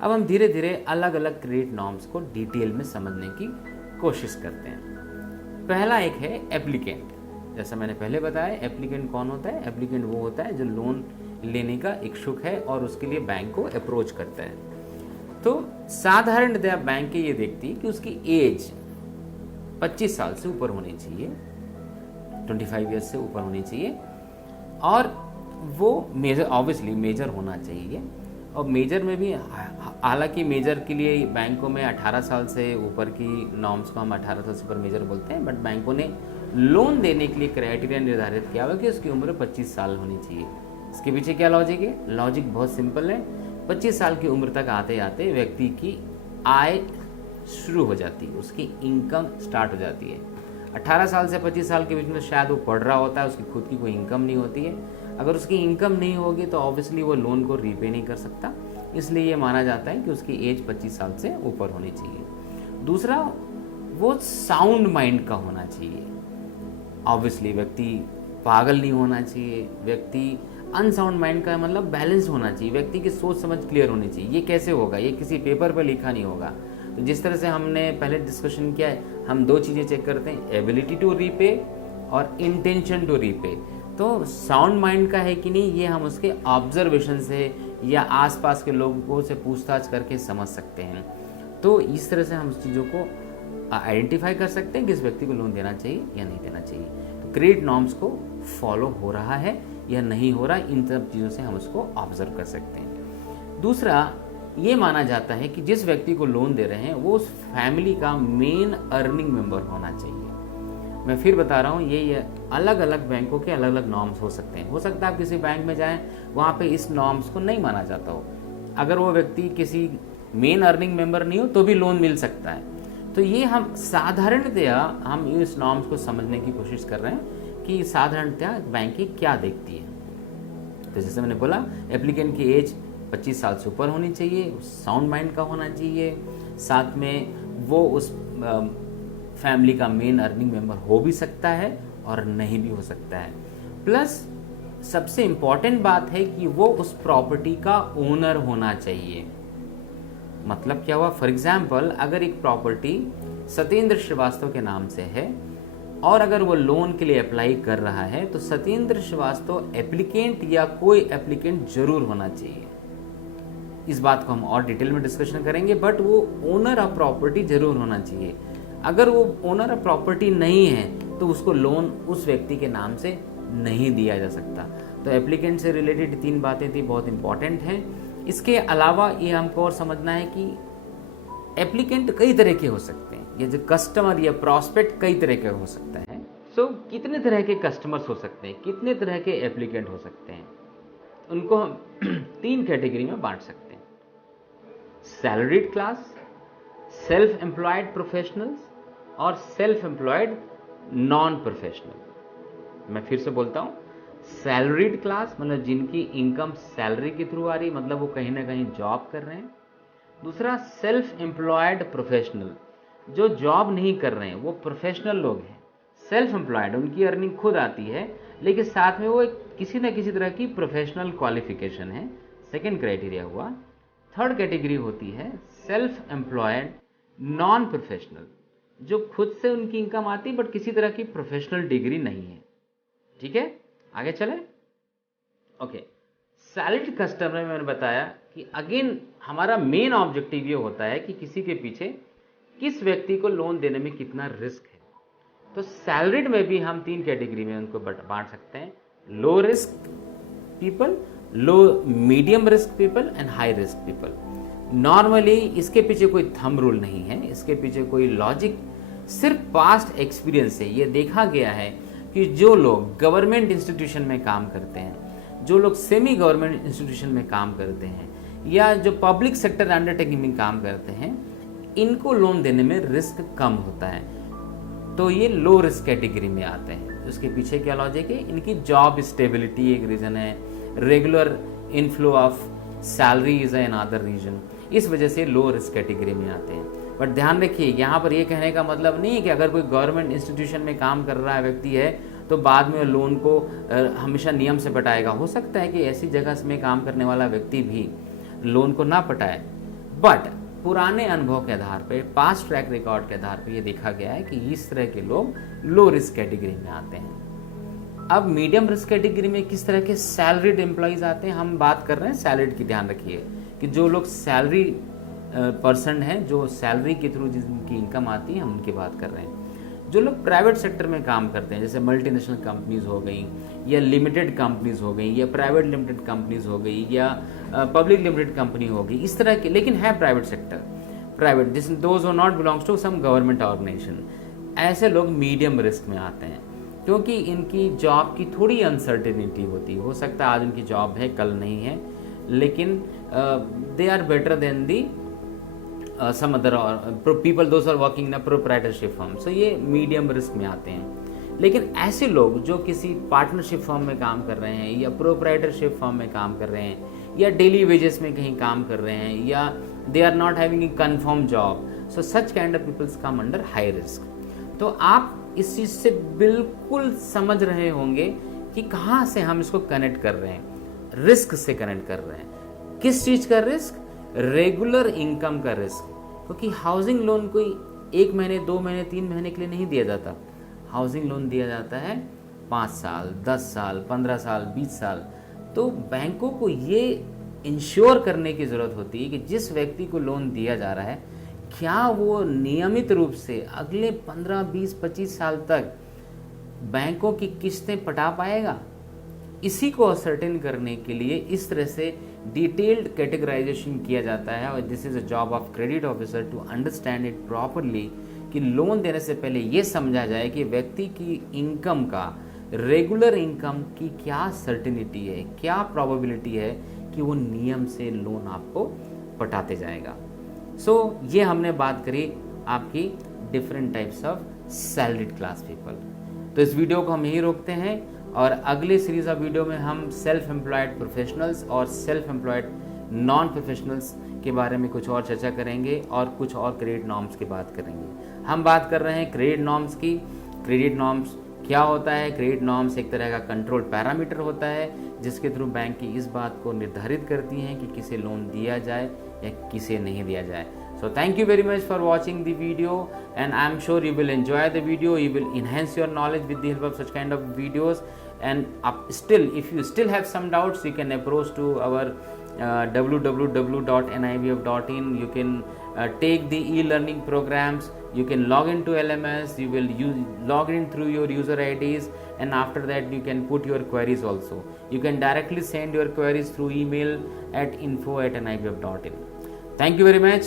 अब हम धीरे धीरे अलग अलग क्रेडिट नॉर्म्स को डिटेल में समझने की कोशिश करते हैं। पहला एक है एप्लीकेंट। जैसा मैंने पहले बताया, एप्लीकेंट कौन होता है? एप्लीकेंट वो होता है जो लोन लेने का इच्छुक है और उसके लिए बैंक को अप्रोच करता है। तो साधारणतया बैंक ये देखती है कि उसकी एज 25 साल से ऊपर होनी चाहिए, 25 ईयर्स से ऊपर होनी चाहिए, और वो मेजर, ऑब्वियसली मेजर होना चाहिए। और मेजर में भी, हालांकि मेजर के लिए बैंकों में 18 साल से ऊपर की नॉर्म्स को हम 18 साल से ऊपर मेजर बोलते हैं, बट बैंकों ने लोन देने के लिए क्राइटेरिया निर्धारित किया हुआ कि उसकी उम्र 25 साल होनी चाहिए। इसके पीछे क्या लॉजिक है? लॉजिक बहुत सिंपल है। 25 साल की उम्र तक आते आते व्यक्ति की आय शुरू हो जाती है, उसकी इनकम स्टार्ट हो जाती है। 18 साल से 25 साल के बीच में शायद वो पढ़ रहा होता है, उसकी खुद की कोई इनकम नहीं होती है। अगर उसकी इनकम नहीं होगी तो ऑब्वियसली वो लोन को रीपे नहीं कर सकता, इसलिए ये माना जाता है कि उसकी एज 25 साल से ऊपर होनी चाहिए। दूसरा, वो साउंड माइंड का होना चाहिए। ऑब्वियसली व्यक्ति पागल नहीं होना चाहिए, व्यक्ति अनसाउंड माइंड का मतलब बैलेंस्ड होना चाहिए, व्यक्ति की सोच समझ क्लियर होनी चाहिए। ये कैसे होगा? ये किसी पेपर पर लिखा नहीं होगा। तो जिस तरह से हमने पहले डिस्कशन किया है, हम दो चीज़ें चेक करते हैं, एबिलिटी टू रीपे और इंटेंशन टू रीपे। तो साउंड माइंड का है कि नहीं, ये हम उसके ऑब्जर्वेशन से या आसपास के लोगों से पूछताछ करके समझ सकते हैं। तो इस तरह से हम उस चीज़ों को आइडेंटिफाई कर सकते हैं कि इस व्यक्ति को लोन देना चाहिए या नहीं देना चाहिए। तो क्रेडिट नॉर्म्स को फॉलो हो रहा है या नहीं हो रहा, इन सब चीज़ों से हम उसको ऑब्जर्व कर सकते हैं। दूसरा, ये माना जाता है कि जिस व्यक्ति को लोन दे रहे हैं वो उस फैमिली का मेन अर्निंग मेंबर होना चाहिए। मैं फिर बता रहा हूँ, ये अलग अलग बैंकों के अलग अलग नॉर्म्स हो सकते हैं। हो सकता है आप किसी बैंक में जाएं, वहाँ पे इस नॉर्म्स को नहीं माना जाता हो। अगर वो व्यक्ति किसी मेन अर्निंग मेंबर नहीं हो तो भी लोन मिल सकता है। तो ये हम साधारणतया हम इस नॉर्म्स को समझने की कोशिश कर रहे हैं कि साधारणतया बैंक की क्या देखती है। तो जैसे मैंने बोला, एप्लीकेंट की एज 25 साल से ऊपर होनी चाहिए, साउंड माइंड का होना चाहिए, साथ में वो उस फैमिली का मेन अर्निंग मेंबर हो भी सकता है और नहीं भी हो सकता है। प्लस सबसे इम्पॉर्टेंट बात है कि वो उस प्रॉपर्टी का ओनर होना चाहिए। मतलब क्या हुआ? फॉर एग्जाम्पल, अगर एक प्रॉपर्टी सत्येंद्र श्रीवास्तव के नाम से है और अगर वो लोन के लिए अप्लाई कर रहा है तो सत्येंद्र श्रीवास्तव एप्लीकेंट या कोई एप्लीकेंट जरूर होना चाहिए। इस बात को हम और डिटेल में डिस्कशन करेंगे, बट वो ओनर ऑफ प्रॉपर्टी जरूर होना चाहिए। अगर वो ओनर ऑफ प्रॉपर्टी नहीं है तो उसको लोन उस व्यक्ति के नाम से नहीं दिया जा सकता। तो एप्लीकेंट से रिलेटेड 3 बातें थी, बहुत इंपॉर्टेंट हैं। इसके अलावा ये हमको और समझना है कि एप्लीकेंट कई तरह के हो सकते हैं, ये जो कस्टमर या प्रॉस्पेक्ट कई तरह के हो सकता है। सो कितने तरह के कस्टमर्स हो सकते हैं, कितने तरह के एप्लीकेंट हो सकते हैं, उनको हम 3 कैटेगरी में बांट सकते हैं। Salaried class, self employed professionals और सेल्फ एम्प्लॉयड नॉन प्रोफेशनल। मैं फिर से बोलता हूं, सैलरीड क्लास मतलब जिनकी इनकम सैलरी के थ्रू आ रही, मतलब वो कहीं ना कहीं जॉब कर रहे हैं। दूसरा, सेल्फ एम्प्लॉयड प्रोफेशनल, जो जॉब नहीं कर रहे हैं, वो प्रोफेशनल लोग हैं, सेल्फ एम्प्लॉयड, उनकी अर्निंग खुद आती है, लेकिन साथ में वो किसी न किसी तरह की प्रोफेशनल क्वालिफिकेशन है। सेकेंड क्राइटेरिया हुआ। थर्ड कैटेगरी होती है सेल्फ एम्प्लॉयड नॉन प्रोफेशनल, जो खुद से उनकी इनकम आती है बट किसी तरह की प्रोफेशनल डिग्री नहीं है। ठीक है, आगे चले। ओके, सैलरीड कस्टमर में मैंने बताया कि अगेन हमारा मेन ऑब्जेक्टिव ये होता है कि किसी के पीछे किस व्यक्ति को लोन देने में कितना रिस्क है। तो सैलरीड में भी हम 3 कैटेगरी में उनको बांट सकते हैं, low risk people, low medium risk people and high risk people. Normally इसके पीछे कोई थंब रूल नहीं है, इसके पीछे कोई लॉजिक, सिर्फ पास्ट एक्सपीरियंस से ये देखा गया है कि जो लोग गवर्नमेंट इंस्टीट्यूशन में काम करते हैं, जो लोग सेमी गवर्नमेंट इंस्टीट्यूशन में काम करते हैं या जो पब्लिक सेक्टर अंडरटेकिंग में काम करते हैं, इनको लोन देने में रिस्क कम होता है। तो ये लो रिस्क कैटेगरी में आते हैं। उसके पीछे क्या लॉजिक है? इनकी जॉब स्टेबिलिटी एक रीजन है, regular inflow of salary is another reason, इस वजह से लो रिस्क कैटेगरी में आते हैं। बट ध्यान रखिए, यहाँ पर ये कहने का मतलब नहीं है कि अगर कोई गवर्नमेंट इंस्टीट्यूशन में काम कर रहा है व्यक्ति है तो बाद में लोन को हमेशा नियम से पटाएगा। हो सकता है कि ऐसी जगह में काम करने वाला व्यक्ति भी लोन को ना पटाए, बट पुराने अनुभव के आधार पे, पास्ट ट्रैक रिकॉर्ड के आधार पे ये देखा गया है कि इस तरह के लोग लो रिस्क कैटेगरी में आते हैं। अब मीडियम रिस्क कैटेगरी में किस तरह के सैलरीड एम्प्लॉयज आते हैं, हम बात कर रहे हैं सैलरीड की। ध्यान रखिए कि जो लोग सैलरी पर्सन हैं, जो सैलरी के थ्रू जिनकी इनकम आती है, हम उनकी बात कर रहे हैं। जो लोग प्राइवेट सेक्टर में काम करते हैं, जैसे मल्टीनेशनल कंपनीज हो गई, या लिमिटेड कंपनीज हो गई, या प्राइवेट लिमिटेड कंपनीज हो गई, या पब्लिक लिमिटेड कंपनी हो गई, इस तरह के, लेकिन है प्राइवेट सेक्टर, प्राइवेट जिस those not belongs to some government organisation, ऐसे लोग मीडियम रिस्क में आते हैं, क्योंकि इनकी जॉब की थोड़ी अनसर्टेनिटी होती है। हो सकता है आज उनकी जॉब है, कल नहीं है, लेकिन they are better than the some other people those are working in a proprietorship firm, so ये मीडियम रिस्क में आते हैं। लेकिन ऐसे लोग जो किसी पार्टनरशिप फर्म में काम कर रहे हैं, या प्रोप्राइटरशिप फर्म में काम कर रहे हैं, या डेली वेजेस में कहीं काम कर रहे हैं, या they are not having a confirm job, so such kind of peoples come under high risk. तो आप इस चीज़ से बिल्कुल समझ रहे होंगे कि कहाँ से हम इसको कनेक्ट कर रहे हैं, रिस्क से कनेक्ट कर रहे हैं। किस चीज़ का रिस्क? रेगुलर इनकम का रिस्क। क्योंकि हाउसिंग लोन कोई 1 महीने, 2 महीने, 3 महीने के लिए नहीं दिया जाता। हाउसिंग लोन दिया जाता है 5 साल, 10 साल, 15 साल, 20 साल। तो बैंकों को ये इंश्योर करने की ज़रूरत होती है कि जिस व्यक्ति को लोन दिया जा रहा है, क्या वो नियमित रूप से अगले 15, 20, 25 साल तक बैंकों की किस्तें पटा पाएगा। इसी को असर्टेन करने के लिए इस तरह से डिटेल्ड कैटेगराइजेशन किया जाता है, और this is a job of credit officer to understand it properly, कि लोन देने से पहले ये समझा जाए कि व्यक्ति की इनकम का, रेगुलर इनकम की क्या सर्टेनिटी है, क्या प्रोबेबिलिटी है कि वो नियम से लोन आपको पटाते जाएगा। सो ये हमने बात करी आपकी different types of salaried class people. तो इस वीडियो को हम यहीं रोकते हैं, और अगले सीरीज ऑफ वीडियो में हम सेल्फ एम्प्लॉयड प्रोफेशनल्स और सेल्फ एम्प्लॉयड नॉन प्रोफेशनल्स के बारे में कुछ और चर्चा करेंगे, और कुछ और क्रेडिट नॉर्म्स की बात करेंगे। हम बात कर रहे हैं क्रेडिट नॉर्म्स की। क्रेडिट नॉर्म्स क्या होता है? क्रेडिट नॉर्म्स एक तरह का कंट्रोल पैरामीटर होता है, जिसके थ्रू बैंक की इस बात को निर्धारित करती हैं कि किसे लोन दिया जाए या किसे नहीं दिया जाए। So thank you very much for watching the video, and I am sure you will enjoy the video. You will enhance your knowledge with the help of such kind of videos. And still, if you still have some doubts, you can approach to our www.nibf.in. You can take the e-learning programs. You can log into LMS. You will log in through your user IDs, and after that you can put your queries also. You can directly send your queries through email at info@nibf.in. Thank you very much.